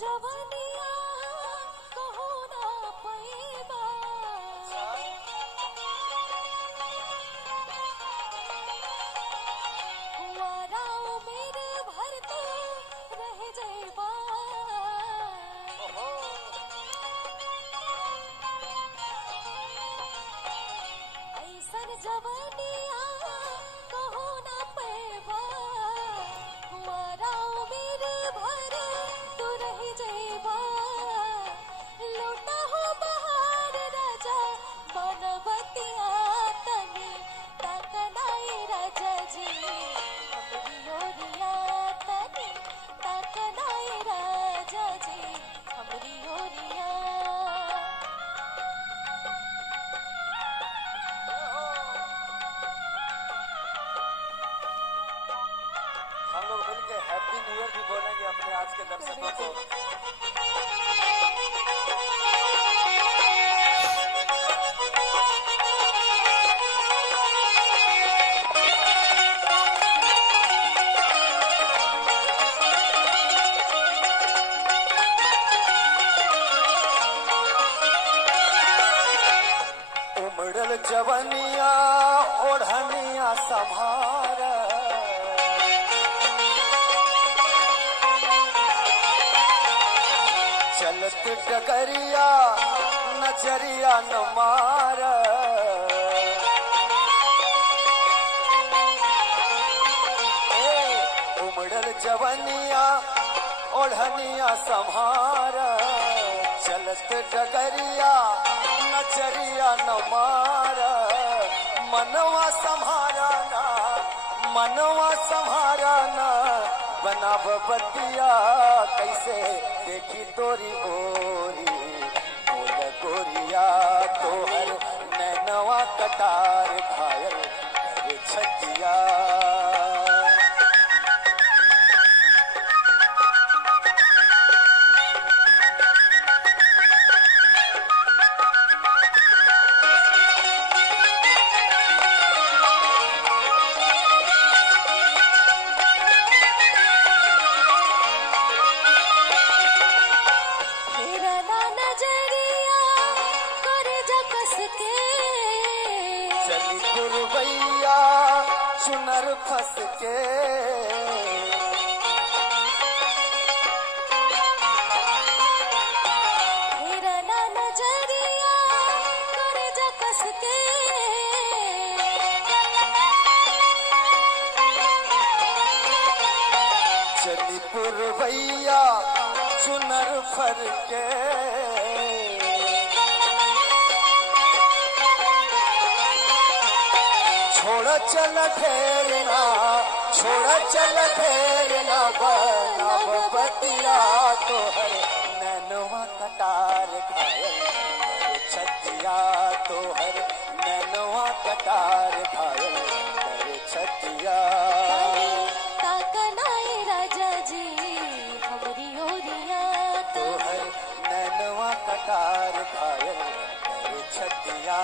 जवनिया कहो ना पैबा कुआरा मेरे भर तो रह जाएबा ऐसन जवनिया कहो ना पैबा कुआरा मेरे भर तो रह जाएबा लौटा हो बहार राजा बनवतिया तनी ताकनाई राजा जी हमरी ओरिया तनी ताकनाई राजा जी हमरी ओरिया हम लोग मिलके हैप्पी न्यू ईयर भी बोलेंगे अपने आज के दर्शकों को। उमड़ल जवनिया ओढ़निया संभार चलत डगरिया नजरिया न मार उमड़ल जवनिया ओढ़निया संभार चलत डगरिया नजरिया न मार मनवा संभारा ना बनाब बतिया कैसे देखी तोरी गोरी बोल गोरिया तोहर नैनवा कटार घायल करे छतिया चली पुरवैया चुनर फंस के हिरना नजरिया करे जकस के चली पुरवैया चुनर फर के छोड़ चल फेरना बनाब बतिया तोहर नैनवा कटार घायल करे छतिया तोहर नैनवा कटार घायल करे छतिया ताकनाई राजा जी हमरी ओरिया तोहर नैनवा कटार घायल करे छतिया।